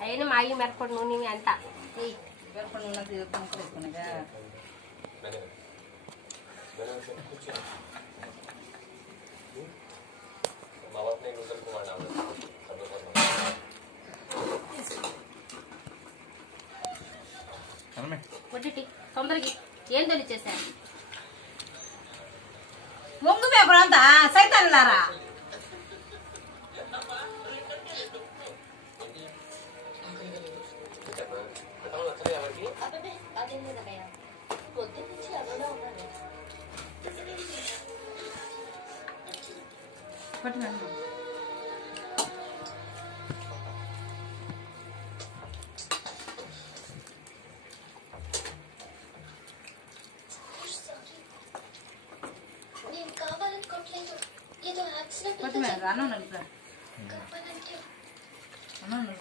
అయినా మాగి మిరపడి నూనె అంతా మిరపడి నూనె తీసుకున్నాగా పొట్టి తొందరకి ఏం తెలిచేసారు ముంగు పేపర్ అంతా సైతాన్లారా అన్నం